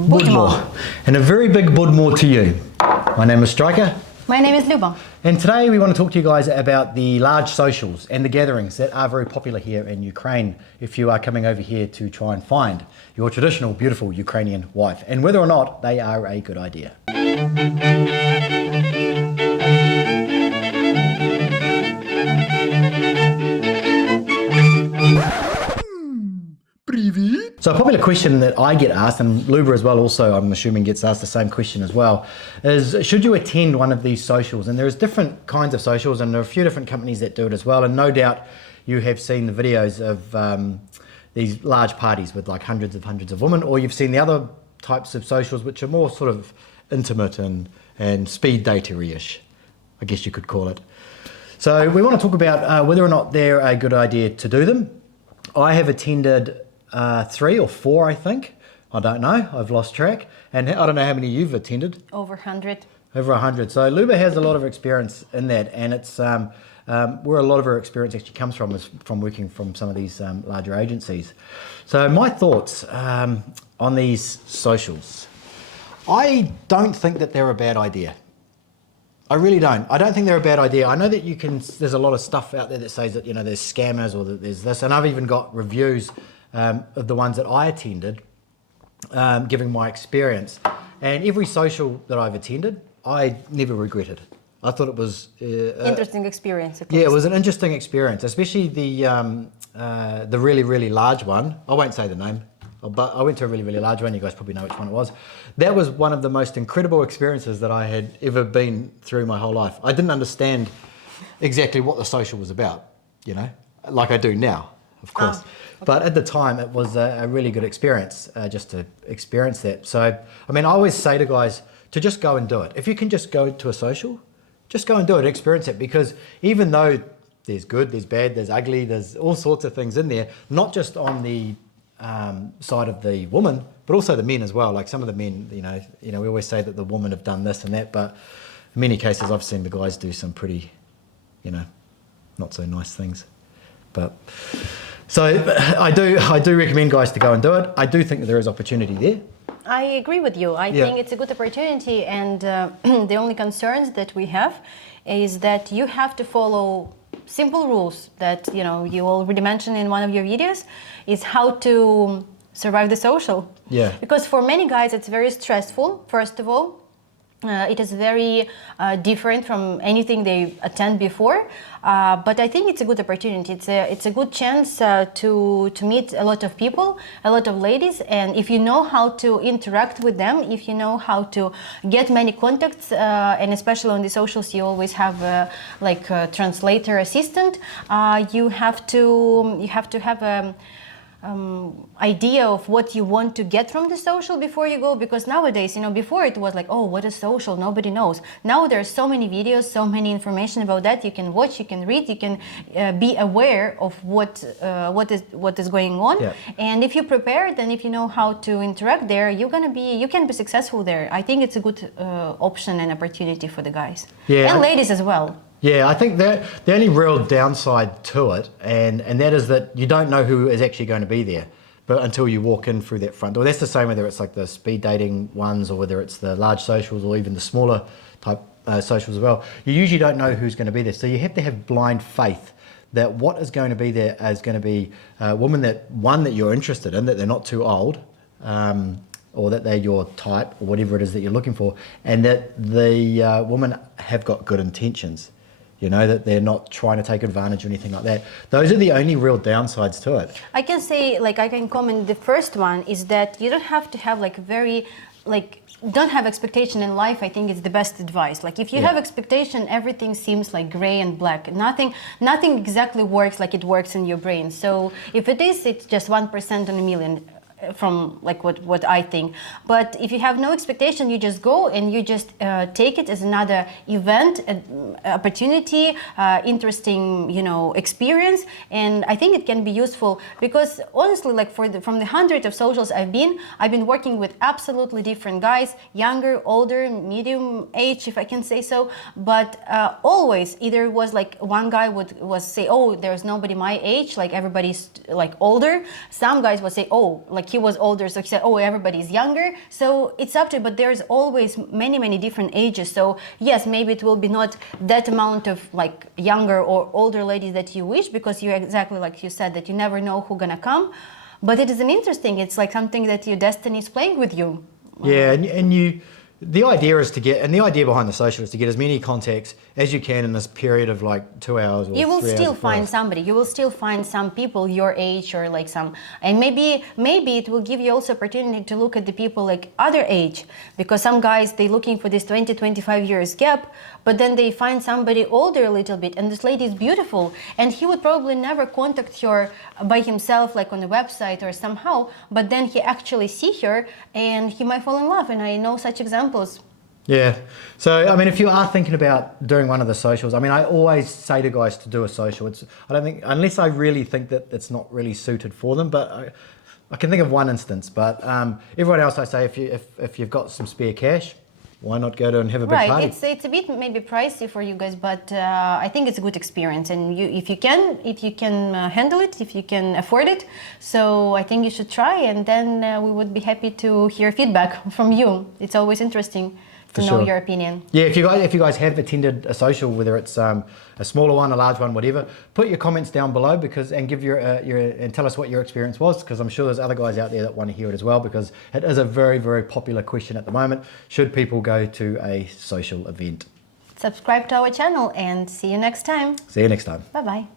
Budmore. And a very big Budmore to you. My name is Striker. My name is Luba. And today we want to talk to you guys about the large socials and the gatherings that are very popular here in Ukraine if you are coming over here to try and find your traditional, beautiful Ukrainian wife, and whether or not they are a good idea. So a popular question that I get asked, and Luba as well also, I'm assuming gets asked the same question as well, is should you attend one of these socials? And there's different kinds of socials, and there are a few different companies that do it as well, and no doubt you have seen the videos of these large parties with like hundreds of women, or you've seen the other types of socials which are more sort of intimate and speed datery-ish, I guess you could call it. So we want to talk about whether or not they're a good idea to do them. I have attended 3 or 4, I think. I don't know. I've lost track. And I don't know how many you've attended. Over 100. Over 100. So Luba has a lot of experience in that, and it's where a lot of her experience actually comes from is from working from some of these larger agencies. So my thoughts on these socials. I don't think that they're a bad idea. I really don't. I don't think they're a bad idea. I know that there's a lot of stuff out there that says that, you know, there's scammers or that there's this, and I've even got reviews of the ones that I attended, giving my experience. And every social that I've attended, I never regretted. I thought it was... Interesting experience. Yeah, it was an interesting experience, especially the really, really large one. I won't say the name, but I went to a really, really large one. You guys probably know which one it was. That was one of the most incredible experiences that I had ever been through my whole life. I didn't understand exactly what the social was about, you know, like I do now, of course. Okay. But at the time, it was a really good experience just to experience that. So, I mean, I always say to guys to just go and do it. If you can just go to a social, just go and do it, experience it. Because even though there's good, there's bad, there's ugly, there's all sorts of things in there, not just on the side of the woman, but also the men as well. Like some of the men, you know, we always say that the women have done this and that, but in many cases I've seen the guys do some pretty, you know, not so nice things. But so I do recommend guys to go and do it. I do think that there is opportunity there. I agree with you. I think it's a good opportunity, and the only concerns that we have is that you have to follow simple rules that, you know, you already mentioned in one of your videos, is how to survive the social. Yeah. Because for many guys it's very stressful, first of all. It is very different from anything they attend before, but I think it's a good opportunity. It's a good chance to meet a lot of people, a lot of ladies, and if you know how to interact with them, if you know how to get many contacts, and especially on the socials, you always have like a translator assistant. You have to have a idea of what you want to get from the social before you go, because nowadays, you know, before it was like, oh, what is social, nobody knows. Now there's so many videos, so many information about that. You can watch, you can read, you can be aware of what is going on. Yeah. And if you prepare, then if you know how to interact there, you can be successful there. I think it's a good option and opportunity for the guys, and ladies as well. Yeah, I think that the only real downside to it, and that is that you don't know who is actually going to be there, but until you walk in through that front door. That's the same whether it's like the speed dating ones or whether it's the large socials or even the smaller type socials as well. You usually don't know who's going to be there, so you have to have blind faith that what is going to be there is going to be a woman that you're interested in, that they're not too old, or that they're your type, or whatever it is that you're looking for, and that the women have got good intentions. You know, that they're not trying to take advantage or anything like that. Those are the only real downsides to it. I can say, like, I can comment, the first one is that you don't have to have like don't have expectation in life. I think it's the best advice. Like if you have expectation, everything seems like gray and black. Nothing exactly works like it works in your brain. So if it is, it's just 1% on a million. From like what I think. But if you have no expectation, you just go and you just take it as another event, opportunity, interesting, you know, experience. And I think it can be useful because honestly, like from the 100 of socials I've been working with absolutely different guys, younger, older, medium age, if I can say so. But always either was like one guy was say, oh, there's nobody my age, like everybody's like older. Some guys would say, oh, like he was older, so he said, oh, everybody's younger. So it's up to you, but there's always many different ages. So yes, maybe it will be not that amount of like younger or older ladies that you wish, because you're exactly like you said, that you never know who's gonna come. But it is an interesting, it's like something that your destiny is playing with you. Yeah, and you, the idea is to get, and the idea behind the social is to get as many contacts as you can in this period of like 2 hours or 3 hours. You will still find somebody. You will still find some people your age or like some, and maybe it will give you also opportunity to look at the people like other age, because some guys, they looking for this 20-25 years gap, but then they find somebody older a little bit, and this lady is beautiful, and he would probably never contact her by himself, like on the website or somehow, but then he actually see her and he might fall in love, and I know such examples. Yeah. So, I mean, if you are thinking about doing one of the socials, I mean, I always say to guys to do a social. I don't think, unless I really think that it's not really suited for them, but I can think of one instance. But everyone else, I say, if you've got some spare cash, why not go to and have a big party? Right, it's a bit maybe pricey for you guys, but I think it's a good experience, and if you can handle it, if you can afford it, so I think you should try, and then we would be happy to hear feedback from you. It's always interesting to know your opinion. Yeah, if you guys have attended a social, whether it's a smaller one, a large one, whatever, put your comments down below, and give your and tell us what your experience was, because I'm sure there's other guys out there that want to hear it as well, because it is a very popular question at the moment. Should people go to a social event? Subscribe to our channel and see you next time. See you next time. Bye bye.